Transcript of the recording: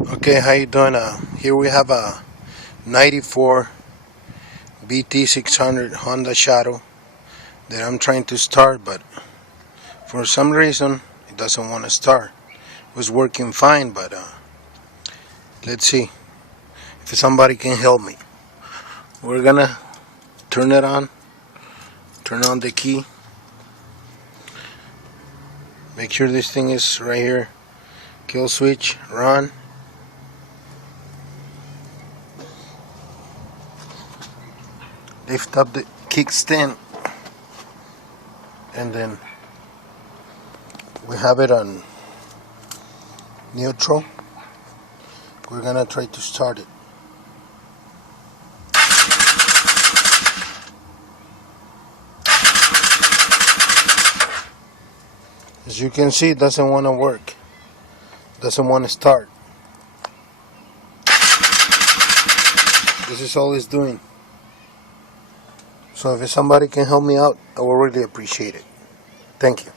Okay, how you doing? Here we have a 94 BT600 Honda Shadow that I'm trying to start, but for some reason it doesn't want to start. It was working fine, but let's see if somebody can help me. We're gonna turn it on, turn on the key, make sure this thing is right here, kill switch, run. Lift up the kickstand, and then we have it on neutral. We're gonna try to start it. As you can see, it doesn't want to work, doesn't want to start. This is all it's doing. So if somebody can help me out, I would really appreciate it. Thank you.